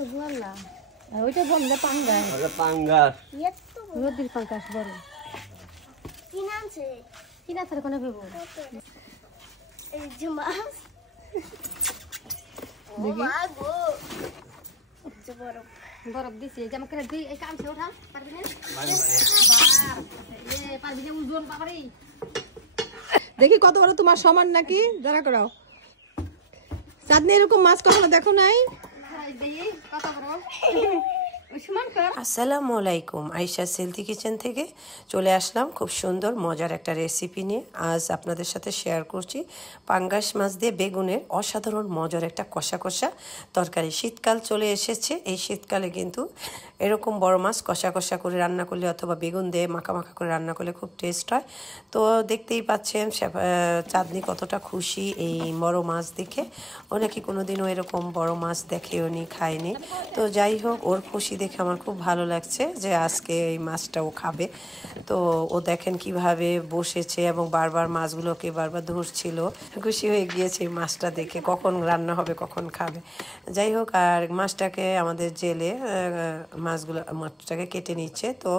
তো গোয়ালা আর ওইটা বন্ধ পাঙ্গাস ওটা পাঙ্গাস নদীর পাঙ্গাস বড় কিনা তার কোনে ভেবো এই যে মাছ দেখি বরফ বরফ দিছে যে আমাকে দুই এই কামছে ওঠা পারবি না পারবি না উজন পাবরি দেখি কত বড় তোমার সমান নাকি দাঁড়া করাও চাঁদনি এরকম মাছ কখনো দেখো নাই দেখি কত বড় আসসালামু আলাইকুম আয়েশা সেলতি কিচেন থেকে চলে আসলাম খুব সুন্দর মজার একটা রেসিপি নিয়ে। আজ আপনাদের সাথে শেয়ার করছি পাঙ্গাস মাছ দিয়ে বেগুনের অসাধারণ মজার একটা কষা কষা তরকারি। শীতকাল চলে এসেছে, এই শীতকালে কিন্তু এরকম বড় মাছ কষা কষা করে রান্না করলে অথবা বেগুন দিয়ে মাখা মাখা করে রান্না করলে খুব টেস্ট হয়। তো দেখতেই পাচ্ছেন চাঁদনি কতটা খুশি এই বড় মাছ দেখে। ও নাকি কোনোদিনও এরকম বড় মাছ দেখেও নি, খায়নি। তো যাই হোক, ওর খুশি দেখে আমার খুব ভালো লাগছে যে আজকে এই মাছটা ও খাবে। তো ও দেখেন কিভাবে বসেছে এবং বারবার মাছগুলোকে বারবার ধরছিল। খুশি হয়ে গিয়েছে এই মাছটা দেখে, কখন রান্না হবে কখন খাবে। যাই হোক, আর মাছটাকে আমাদের জেলে মাছটাকে কেটে নিচ্ছে। তো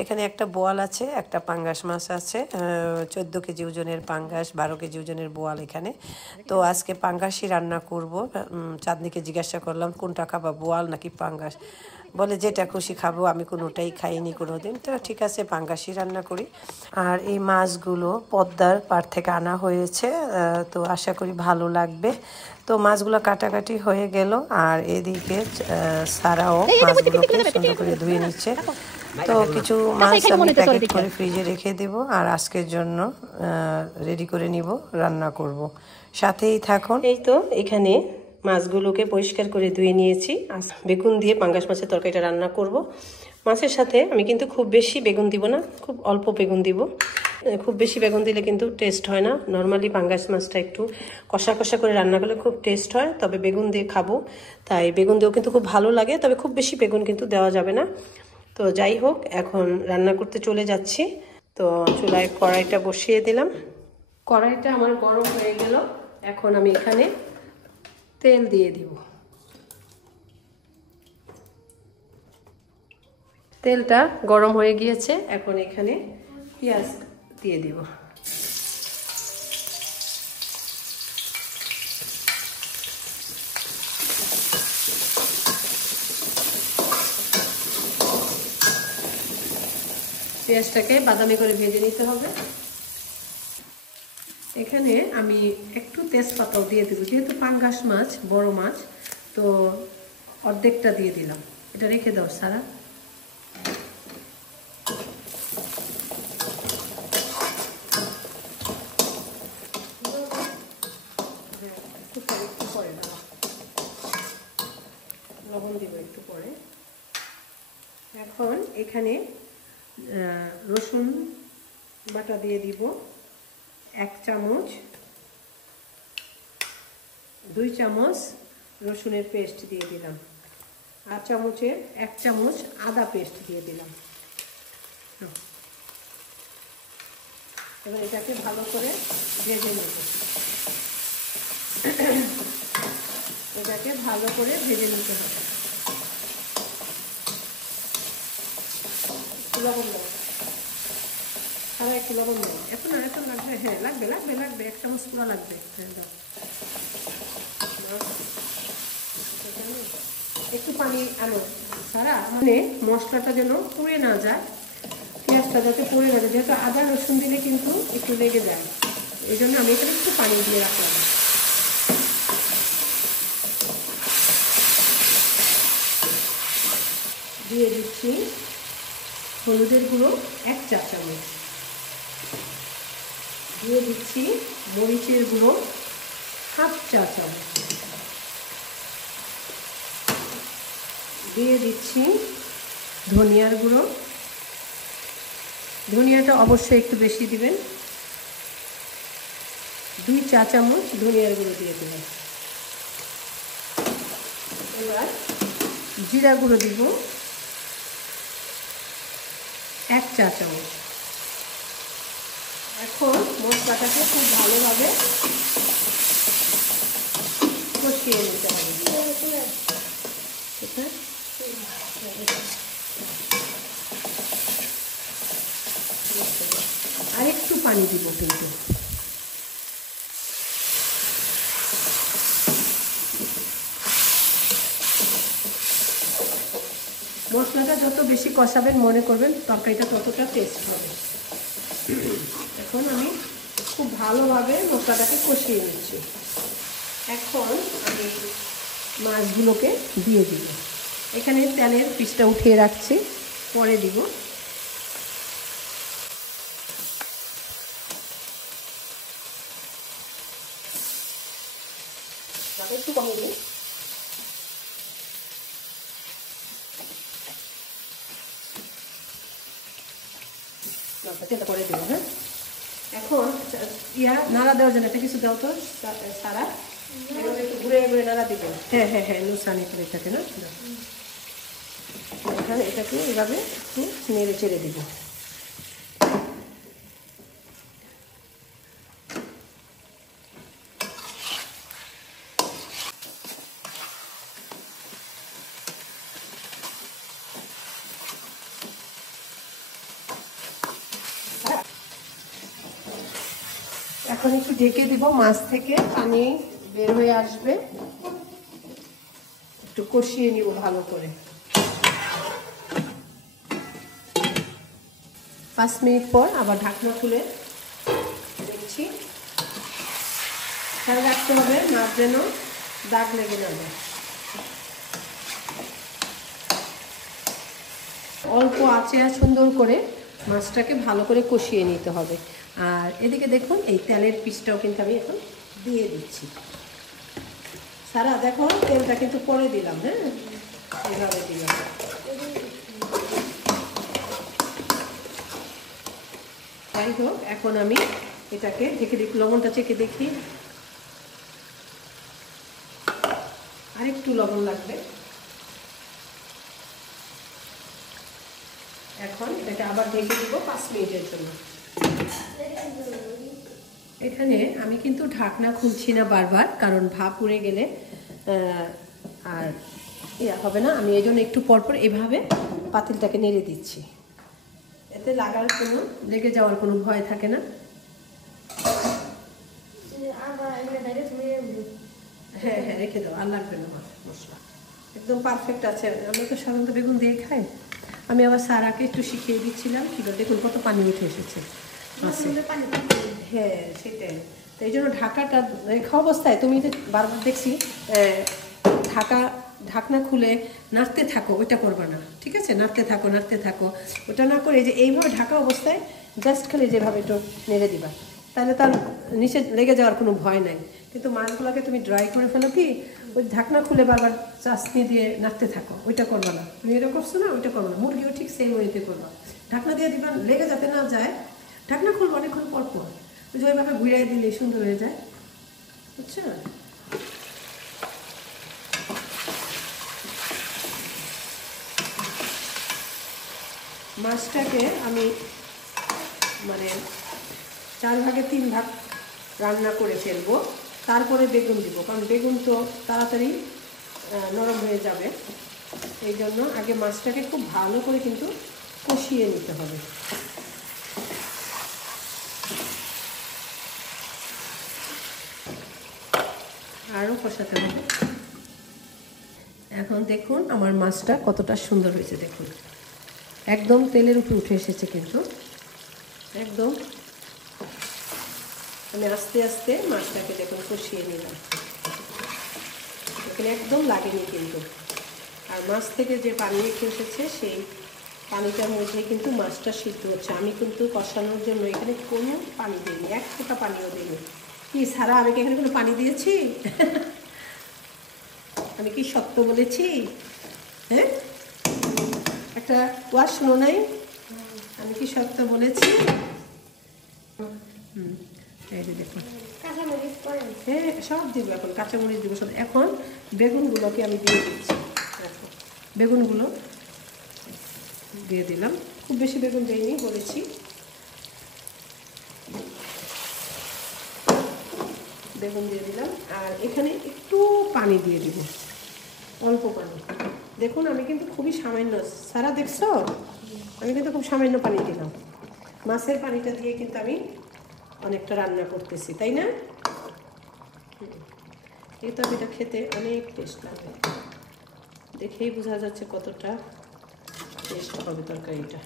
এখানে একটা বোয়াল আছে, একটা পাঙ্গাস মাছ আছে, 14 কেজি ওজনের পাঙ্গাস, 12 কেজি ওজনের বোয়াল এখানে। তো আজকে পাঙ্গাসই রান্না করব। চাঁদনিকে জিজ্ঞাসা করলাম কোনটা খাবা, বোয়াল নাকি পাঙ্গাস? বলে যেটা খুশি খাবো, আমি কোনোটাই খাইনি কোনোদিন। তো ঠিক আছে, পাঙ্গাসই রান্না করি। আর এই মাছগুলো পদ্মার পাড় থেকে আনা হয়েছে, তো আশা করি ভালো লাগবে। তো মাছগুলো কাটাকাটি হয়ে গেল, আর এদিকে সারাও মাছগুলোকে সুন্দর করে ধুয়ে নিচ্ছে। তো কিছু মাছ আমি প্যাকেট করে ফ্রিজে রেখে দেব, আর আজকের জন্য রেডি করে নিব, রান্না করব। সাথেই থাকুন। এই তো এখানে মাছগুলোকে পরিষ্কার করে ধুয়ে নিয়েছি। বেগুন দিয়ে পাঙ্গাস মাছের তরকারিটা রান্না করব। মাছের সাথে আমি কিন্তু খুব বেশি বেগুন দিব না, খুব অল্প বেগুন দিব। খুব বেশি বেগুন দিলে কিন্তু টেস্ট হয় না। নর্মালি পাঙ্গাস মাছটা একটু কষা কষা করে রান্না করলে খুব টেস্ট হয়, তবে বেগুন দিয়ে খাবো তাই বেগুন দিয়েও কিন্তু খুব ভালো লাগে, তবে খুব বেশি বেগুন কিন্তু দেওয়া যাবে না। তো যাই হোক, এখন রান্না করতে চলে যাচ্ছি। তো চুলায় কড়াইটা বসিয়ে দিলাম। কড়াইটা আমার গরম হয়ে গেল, এখন আমি এখানে তেল দিয়ে দিব। তেলটা গরম হয়ে গিয়েছে, এখন এখানে পেঁয়াজ দিয়ে দিব। পেঁয়াজটাকে বাদামি করে ভেজে নিতে হবে। এখানে আমি একটু তেজপাতাও দিয়ে দেবো, যেহেতু পাঙ্গাস মাছ বড় মাছ, তো অর্ধেকটা দিয়ে দিলাম। এটা রেখে দাও সারা। লবণ দিব একটু পরে। এখন এখানে রসুন বাটা দিয়ে দিব 1 চামচ, 2 চামচ রসুনের পেস্ট দিয়ে দিলাম, আর চামচের 1 চামচ আদা পেস্ট দিয়ে দিলাম। এবার এটাকে ভালো করে ভেজে নেব। এটাকে ভালো করে ভেজে নিতে হবে। লবণ দেবো, সারা একটু লবণ দেবো। এখন আর এখন লাগবে, হ্যাঁ লাগবে লাগবে লাগবে 1 চামচ পুরো লাগবে। একটু পানি আনো সারা, মানে মশলাটা যেন পুড়ে না যায়, পেঁয়াজটা যাতে পুড়ে না যায়, যেহেতু আদা রসুন দিলে কিন্তু একটু লেগে যায়, এই জন্য আমি এখানে একটু পানি দিয়ে রাখলাম। দিয়ে দিচ্ছি হলুদের গুঁড়ো 1 চা চামচ, দিয়ে দিচ্ছি মরিচের গুঁড়ো 1/2 চা চামচ, দিয়ে দিচ্ছি ধনিয়ার গুঁড়ো। ধনিয়াটা অবশ্যই একটু বেশি দিবেন, 2 চা চামচ ধনিয়ার গুঁড়ো দিয়ে দেবেন। এবার জিরা গুঁড়ো দিব 1 চা চামচ। এখন মশলাটাকে খুব ভালোভাবে কষিয়ে নিতে হবে। এটা আর একটু পানি দিব কিন্তু। মশলাটা যত বেশি কষাবেন মনে করবেন তরকারিটা ততটা টেস্ট হবে। এখন আমি খুব ভালোভাবে মশলাটাকে কষিয়ে নিচ্ছি। এখন আমি মাছগুলোকে দিয়ে দিব। এখানে তেলের পিসটা উঠিয়ে রাখছি, পরে দিব। একটু কমিয়ে দিই। তেলটা করে দেবো। হ্যাঁ, এখন নাড়া দেওয়ার জন্য একটা কিছু দাও তো সারা, একটু ঘুরে ঘুরে নাড়া দিব। হ্যাঁ হ্যাঁ হ্যাঁ, নুসানি করে থাকে না। এখানে এটাকে এভাবে নেড়ে চেড়ে দিব। এখন একটু ঢেকে দিব, মাছ থেকে পানি বের হয়ে আসবে, একটু কষিয়ে নিব ভালো করে। 5 মিনিট পর আবার ঢাকনা খুলে দেখছি। খেয়াল রাখতে হবে মাছ যেন দাগ লেগে না যায়। অল্প আঁচে সুন্দর করে মাছটাকে ভালো করে কষিয়ে নিতে হবে। আর এদিকে দেখুন এই তেলের পিসটাও কিন্তু আমি এখন দিয়ে দিচ্ছি। সারা দেখো তেলটা কিন্তু পরে দিলাম। হ্যাঁ, এইভাবে দিলাম। যাই হোক, এখন আমি এটাকে ঢেকে দেখি, লবণটা চেখে দেখি। আরেকটু লবণ লাগবে। এখন এটাকে আবার ঢেকে দিব 5 মিনিটের জন্য। এখানে আমি কিন্তু ঢাকনা খুলছি না বারবার, কারণ ভাপ উড়ে গেলে আর হবে না। আমি এই জন্য একটু পরপর এভাবে পাতিলটাকে নেড়ে দিচ্ছি, এতে লেগে যাওয়ার কোনো ভয় থাকে না। হ্যাঁ হ্যাঁ, রেখে দাও, আর লাগবে না মশলা, একদম পারফেক্ট আছে। আমরা তো সাধারণত বেগুন দিয়ে খাই। আমি আবার সারাকে একটু শিখিয়ে দিচ্ছিলাম কীভাবে। দেখুন কত পানি উঠে এসেছে। হ্যাঁ, সেটাই। তো এই জন্য ঢাকাটা রেখা অবস্থায় তুমি বারবার দেখছি ঢাকনা খুলে নাড়তে থাকো, ওইটা করবা না, ঠিক আছে? নাড়তে থাকো। ওটা না করে যে এইভাবে ঢাকা অবস্থায় জাস্ট খালি যেভাবে একটু নেড়ে দিবা, তাহলে তার নিচে লেগে যাওয়ার কোনো ভয় নাই। কিন্তু মাছগুলোকে তুমি ড্রাই করে ফেলো কি, ওই ঢাকনা খুলে বারবার চাশনি দিয়ে নাড়তে থাকো, ওইটা করবা না। তুমি এটা করছো না, ওইটা করবো না। মুরগিও ঠিক সেম ওয়েতে করবা, ঢাকনা দিয়ে দিবা, লেগে যাতে না যায়। ঢাকনা খুলবো অনেকক্ষণ পর ওই যে ওইভাবে ঘুরিয়ে দিলে সুন্দর হয়ে যায়, বুঝছো? মাছটাকে আমি মানে 4 ভাগে 3 ভাগ রান্না করে ফেলবো, তারপরে বেগুন দিব, কারণ বেগুন তো তাড়াতাড়ি নরম হয়ে যাবে। এই জন্য আগে মাছটাকে খুব ভালো করে কিন্তু কষিয়ে নিতে হবে। আরও কষাতে হবে। এখন দেখুন আমার মাছটা কতটা সুন্দর হয়েছে, দেখুন একদম তেলের উপরে উঠে এসেছে কিন্তু একদম। আমি আস্তে আস্তে মাছটাকে দেখুন কষিয়ে নিলাম, এখানে একদম লাগেনি কিন্তু। আর মাছ থেকে যে পানি এসেছে সেই পানিটার মধ্যে কিন্তু মাছটা সিদ্ধ হচ্ছে। আমি কিন্তু কষানোর জন্য এখানে কোনো পানি দিইনি, 1 ফোঁটা পানিও দিইনি। কি সারা, আমি কি এখানে কোনো পানি দিয়েছি? আমি কি সত্য বলেছি? হ্যাঁ, একটা ওয়াজ শোনো নাই, আমি কি সত্য বলেছি? এই যে দেখুন, হ্যাঁ সব দিব। এখন কাঁচামরিচ দিব সব। এখন বেগুনগুলোকে আমি দিয়ে দিচ্ছি। বেগুনগুলো দিয়ে দিলাম, খুব বেশি বেগুন দিইনি বলেছি। বেগুন দিয়ে দিলাম, আর এখানে একটু পানি দিয়ে দিব, অল্প পানি। দেখুন আমি কিন্তু খুবই সামান্য, সারা দেখছো আমি কিন্তু খুব সামান্য পানি দিলাম। মাছের পানিটা দিয়ে কিন্তু আমি অনেকটা রান্না করতেছি, তাই না? এই তরকারিটা খেতে অনেক টেস্ট লাগে, দেখেই বোঝা যাচ্ছে কতটা টেস্ট হবে তরকারিটা।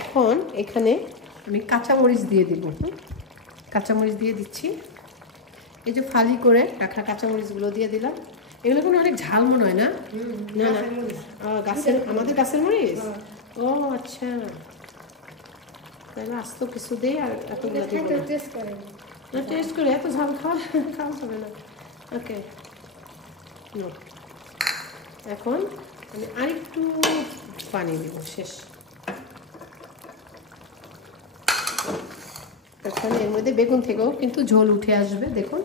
এখন এখানে আমি কাঁচামরিচ দিয়ে দিব। কাঁচামরিচ দিয়ে দিচ্ছি, এই যে ফালি করে রাখা কাঁচামরিচগুলো দিয়ে দিলাম। এগুলো কোনো অনেক ঝাল মনে হয় না? না না, গাছের, আমাদের গাছের মরিচ। ও আচ্ছা, তাহলে আস্ত কিছু দেই আর এতগুলো দিব না। টেস্ট করে না টেস্ট করে এত ঝাল খাওয়া যাবে না। ওকে, এখন আমি আরেকটু পানি দেব, শেষ। এখন এর মধ্যে বেগুন থেকেও কিন্তু ঝোল উঠে আসবে, দেখুন।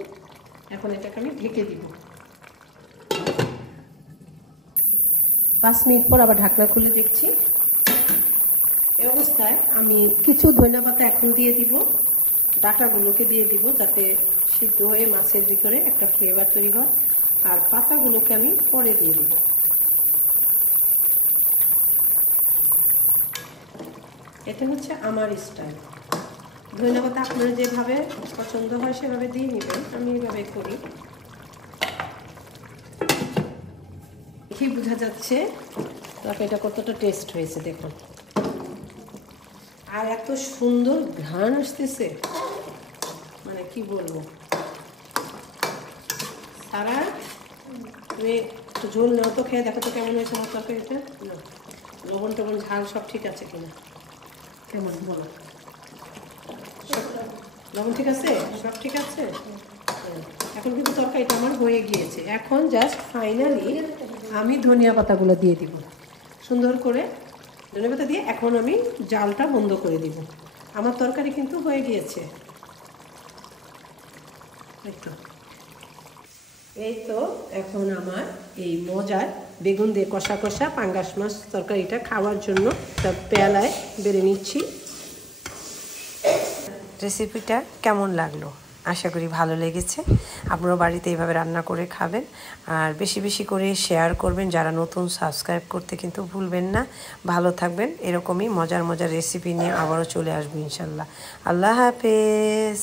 এখন এটাকে আমি ঢেকে দিব। 5 মিনিট পর আবার ঢাকনা খুলে দেখছি। এই অবস্থায় আমি কিছু ধনিয়াপাতা এখন দিয়ে দিব, ডাঁটাগুলোকে দিয়ে দিব যাতে সিদ্ধ হয়ে মাছের ভিতরে একটা ফ্লেভার তৈরি হয়। আর পাতাগুলোকে আমি পরে দিয়ে দিব। এটা হচ্ছে আমার স্টাইল। ধনিয়াপাতা আপনার যেভাবে পছন্দ হয় সেভাবে দিয়ে নেবেন, আমি এইভাবে করি। কি বোঝা যাচ্ছে তরকারিটা কতটা টেস্ট হয়েছে দেখুন। আর এত সুন্দর ঘ্রাণ আসতেছে, মানে কি বলবো। সারা তুমি একটু ঝোল নাও তো, খেয়ে দেখো তো কেমন হয়েছে আমার তরকারিটা। না, লবণ টবণ ঝাল সব ঠিক আছে কিনা, কেমন বলো? লবণ ঠিক আছে, সব ঠিক আছে। এখন কিন্তু তরকারিটা আমার হয়ে গিয়েছে। এখন জাস্ট ফাইনালি আমি ধনিয়া পাতাগুলো দিয়ে দিব সুন্দর করে। ধনিয়া পাতা দিয়ে এখন আমি জালটা বন্ধ করে দিব। আমার তরকারি কিন্তু হয়ে গিয়েছে। এই তো এখন আমার এই মজার বেগুন দিয়ে কষা কষা পাঙ্গাস মাছ তরকারিটা খাওয়ার জন্য একটা পেয়ালায় বেড়ে নিচ্ছি। রেসিপিটা কেমন লাগলো? আশা করি ভালো লেগেছে। আপনারা বাড়িতে এইভাবে রান্না করে খাবেন আর বেশি বেশি করে শেয়ার করবেন। যারা নতুন সাবস্ক্রাইব করতে কিন্তু ভুলবেন না। ভালো থাকবেন, এরকমই মজার মজার রেসিপি নিয়ে আবারও চলে আসবো ইনশাল্লাহ। আল্লাহ হাফেজ।